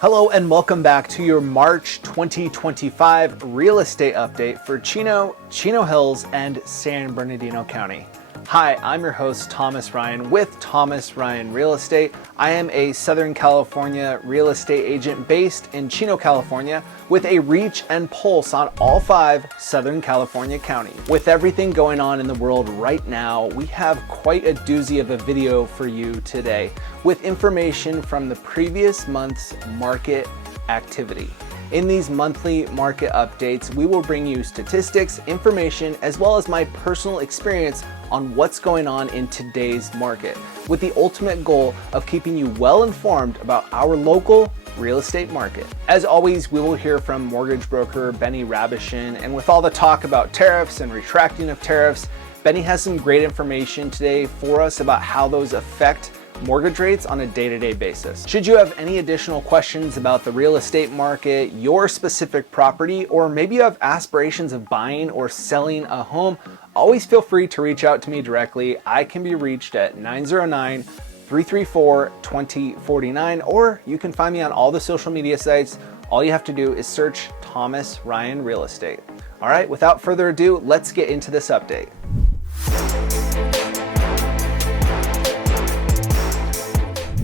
Hello and welcome back to your March 2025 real estate update for Chino Hills, and San Bernardino County. Hi, I'm your host Thomas Ryan with Thomas Ryan Real Estate. I am a Southern California real estate agent based in Chino, California, with a reach and pulse on all 5 Southern California counties. With everything going on in the world right now, we have quite a doozy of a video for you today with information from the previous month's market activity. In these monthly market updates, we will bring you statistics, information, as well as my personal experience on what's going on in today's market, with the ultimate goal of keeping you well informed about our local real estate market. As always, we will hear from mortgage broker Benny Rabishin, and with all the talk about tariffs and retracting of tariffs, Benny has some great information today for us about how those affect mortgage rates on a day-to-day basis. Should you have any additional questions about the real estate market, your specific property, or maybe you have aspirations of buying or selling a home, always feel free to reach out to me directly. I can be reached at 909-334-2049, or you can find me on all the social media sites. All you have to do is search Thomas Ryan Real Estate. All right, without further ado, let's get into this update.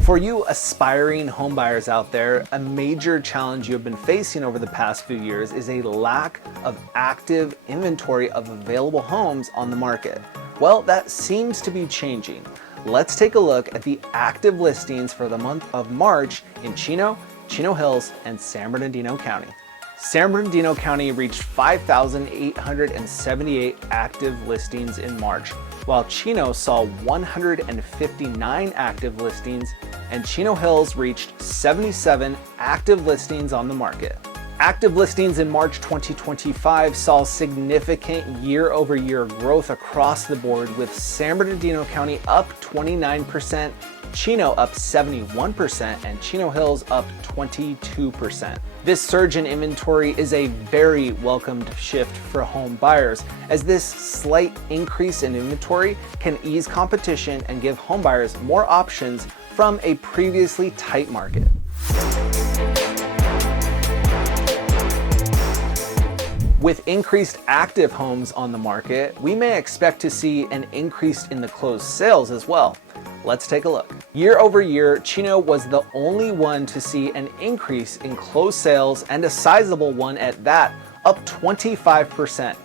For you aspiring homebuyers out there, a major challenge you have been facing over the past few years is a lack of active inventory of available homes on the market. Well, that seems to be changing. Let's take a look at the active listings for the month of March in Chino Hills, and San Bernardino County. San Bernardino County reached 5,878 active listings in March, while Chino saw 159 active listings, and Chino Hills reached 77 active listings on the market. Active listings in March 2025 saw significant year-over-year growth across the board, with San Bernardino County up 29%, Chino up 71%, and Chino Hills up 22%. This surge in inventory is a very welcomed shift for home buyers, as this slight increase in inventory can ease competition and give home buyers more options from a previously tight market. With increased active homes on the market, we may expect to see an increase in the closed sales as well. Let's take a look. Year over year, Chino was the only one to see an increase in closed sales, and a sizable one at that, up 25%.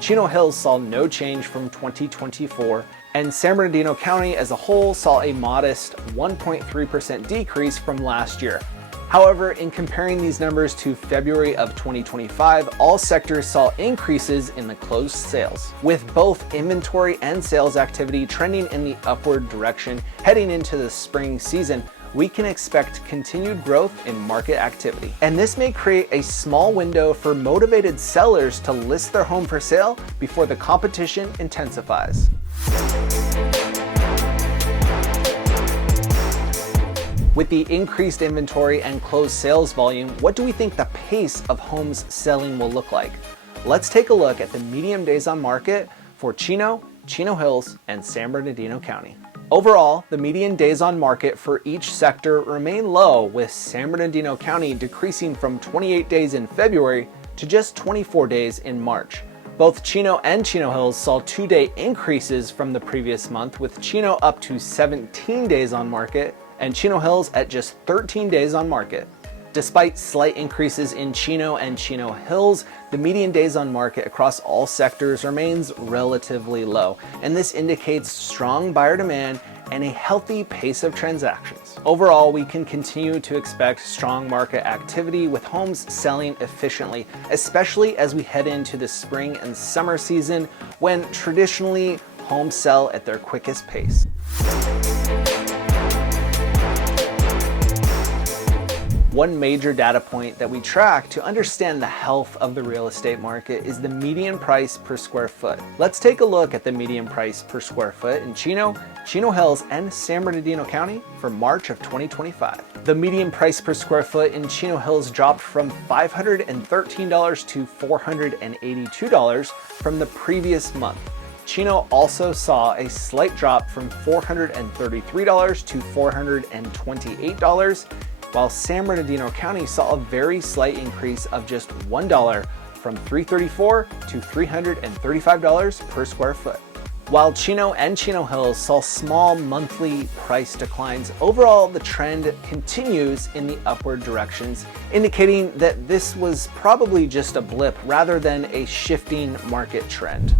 Chino Hills saw no change from 2024, and San Bernardino County as a whole saw a modest 1.3% decrease from last year. However, in comparing these numbers to February of 2025, all sectors saw increases in the closed sales, with both inventory and sales activity trending in the upward direction. Heading into the spring season, we can expect continued growth in market activity. And this may create a small window for motivated sellers to list their home for sale before the competition intensifies. With the increased inventory and closed sales volume, what do we think the pace of homes selling will look like? Let's take a look at the median days on market for Chino Hills, and San Bernardino County. Overall, the median days on market for each sector remain low, with San Bernardino County decreasing from 28 days in February to just 24 days in March. Both Chino and Chino Hills saw 2-day increases from the previous month, with Chino up to 17 days on market and Chino Hills at just 13 days on market. Despite slight increases in Chino and Chino Hills, the median days on market across all sectors remains relatively low, and this indicates strong buyer demand and a healthy pace of transactions. Overall, we can continue to expect strong market activity with homes selling efficiently, especially as we head into the spring and summer season, when traditionally homes sell at their quickest pace. One major data point that we track to understand the health of the real estate market is the median price per square foot. Let's take a look at the median price per square foot in Chino Hills, and San Bernardino County for March of 2025. The median price per square foot in Chino Hills dropped from $513 to $482 from the previous month. Chino also saw a slight drop from $433 to $428, while San Bernardino County saw a very slight increase of just $1 from $334 to $335 per square foot. While Chino and Chino Hills saw small monthly price declines, overall the trend continues in the upward directions, indicating that this was probably just a blip rather than a shifting market trend.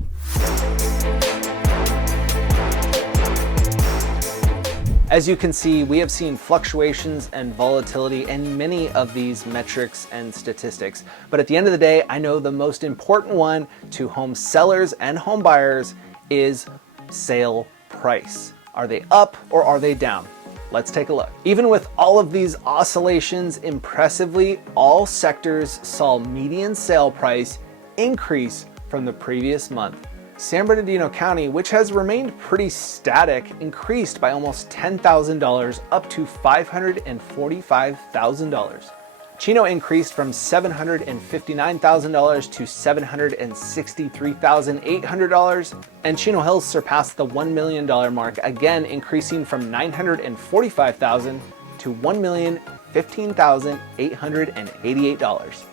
As you can see, we have seen fluctuations and volatility in many of these metrics and statistics. But at the end of the day, I know the most important one to home sellers and home buyers is sale price. Are they up or are they down? Let's take a look. Even with all of these oscillations, impressively, all sectors saw median sale price increase from the previous month. San Bernardino County, which has remained pretty static, increased by almost $10,000 up to $545,000. Chino increased from $759,000 to $763,800, and Chino Hills surpassed the $1 million mark, again increasing from $945,000 to $1,015,888.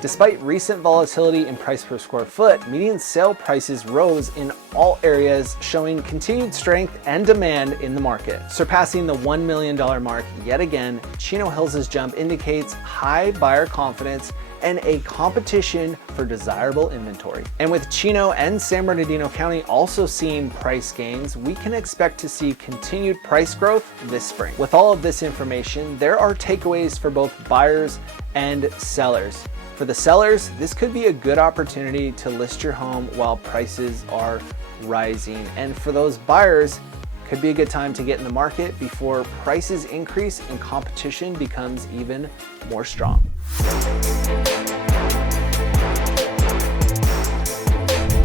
Despite recent volatility in price per square foot, median sale prices rose in all areas, showing continued strength and demand in the market. Surpassing the $1 million mark yet again, Chino Hills' jump indicates high buyer confidence and a competition for desirable inventory. And with Chino and San Bernardino County also seeing price gains, we can expect to see continued price growth this spring. With all of this information, there are takeaways for both buyers and sellers. For the sellers, this could be a good opportunity to list your home while prices are rising. And for those buyers, could be a good time to get in the market before prices increase and competition becomes even more strong.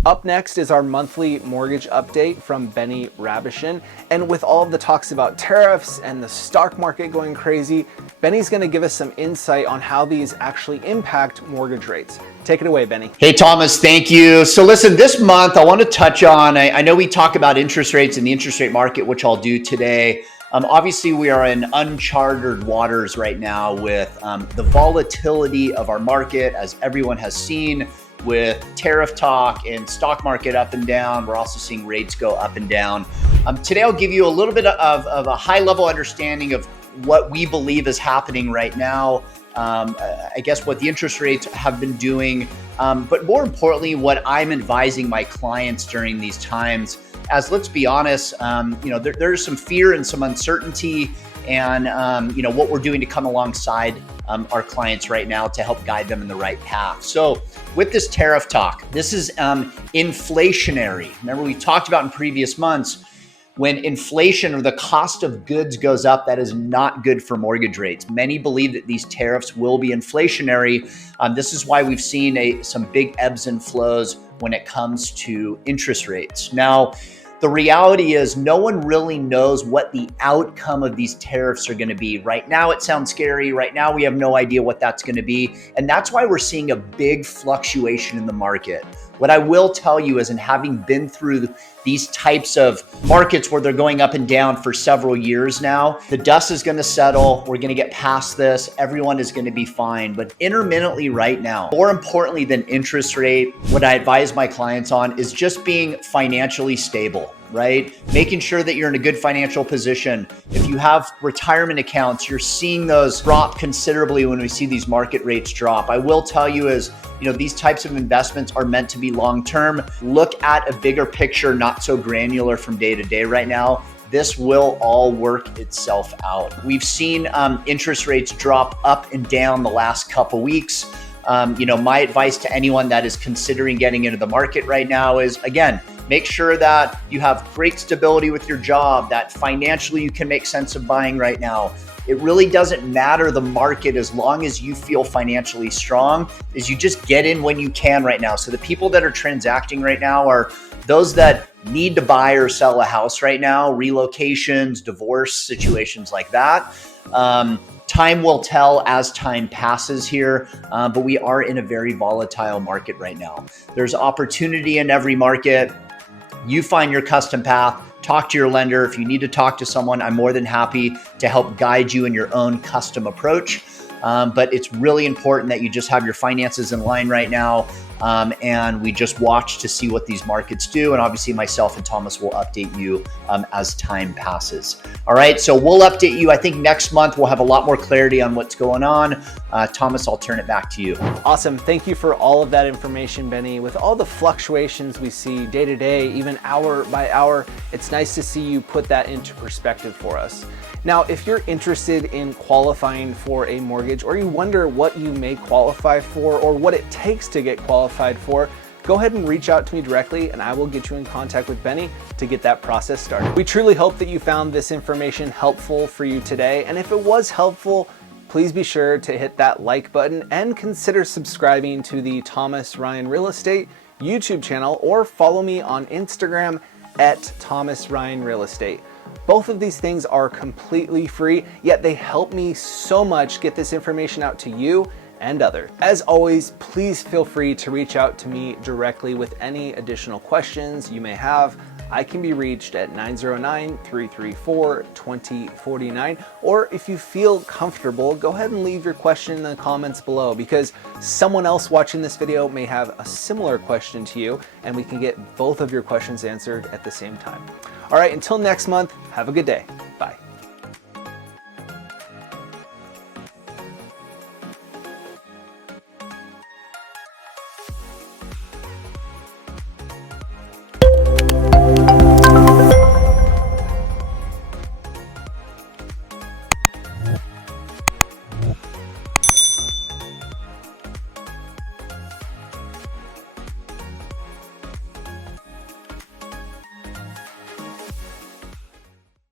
Up next is our monthly mortgage update from Benny Rabishin. And with all of the talks about tariffs and the stock market going crazy, Benny's gonna give us some insight on how these actually impact mortgage rates. Take it away, Benny. Hey, Thomas, thank you. So listen, this month I want to touch on, I know we talk about interest rates and the interest rate market, which I'll do today. Obviously, we are in uncharted waters right now with the volatility of our market, as everyone has seen, with tariff talk and stock market up and down. We're also seeing rates go up and down. Today, I'll give you a little bit of a high level understanding of what we believe is happening right now. I guess what the interest rates have been doing, but more importantly, what I'm advising my clients during these times. As let's be honest, there's some fear and some uncertainty, and what we're doing to come alongside our clients right now to help guide them in the right path. So with this tariff talk, this is inflationary. Remember, we talked about in previous months, when inflation or the cost of goods goes up, that is not good for mortgage rates. Many believe that these tariffs will be inflationary. This is why we've seen some big ebbs and flows when it comes to interest rates. Now, the reality is no one really knows what the outcome of these tariffs are going to be. Right now, it sounds scary. Right now, we have no idea what that's going to be. And that's why we're seeing a big fluctuation in the market. What I will tell you is, in having been through these types of markets where they're going up and down for several years now, the dust is going to settle. We're going to get past this. Everyone is going to be fine. But intermittently right now, more importantly than interest rate, what I advise my clients on is just being financially stable, right? Making sure that you're in a good financial position. If you have retirement accounts, you're seeing those drop considerably when we see these market rates drop. I will tell you is, these types of investments are meant to be long-term. Look at a bigger picture, not so granular from day to day right now. This will all work itself out. We've seen interest rates drop up and down the last couple weeks. My advice to anyone that is considering getting into the market right now is, again, make sure that you have great stability with your job, that financially you can make sense of buying right now. It really doesn't matter the market as long as you feel financially strong, is you just get in when you can right now. So the people that are transacting right now are those that need to buy or sell a house right now, relocations, divorce, situations like that. Time will tell as time passes here, but we are in a very volatile market right now. There's opportunity in every market. You find your custom path talk to your lender. If you need to talk to someone, I'm more than happy to help guide you in your own custom approach. But it's really important that you just have your finances in line right now. And we just watch to see what these markets do. And obviously myself and Thomas will update you as time passes. All right, so we'll update you. I think next month we'll have a lot more clarity on what's going on. Thomas, I'll turn it back to you. Awesome. Thank you for all of that information, Benny. With all the fluctuations we see day to day, even hour by hour, it's nice to see you put that into perspective for us. Now, if you're interested in qualifying for a mortgage, or you wonder what you may qualify for or what it takes to get qualified for, go ahead and reach out to me directly and I will get you in contact with Benny to get that process started. We truly hope that you found this information helpful for you today. And if it was helpful, please be sure to hit that like button and consider subscribing to the Thomas Ryan Real Estate YouTube channel, or follow me on Instagram at Thomas Ryan Real Estate. Both of these things are completely free, yet they help me so much get this information out to you and others. As always, please feel free to reach out to me directly with any additional questions you may have. I can be reached at 909-334-2049, or if you feel comfortable, go ahead and leave your question in the comments below, because someone else watching this video may have a similar question to you and we can get both of your questions answered at the same time. All right, until next month, have a good day. Bye.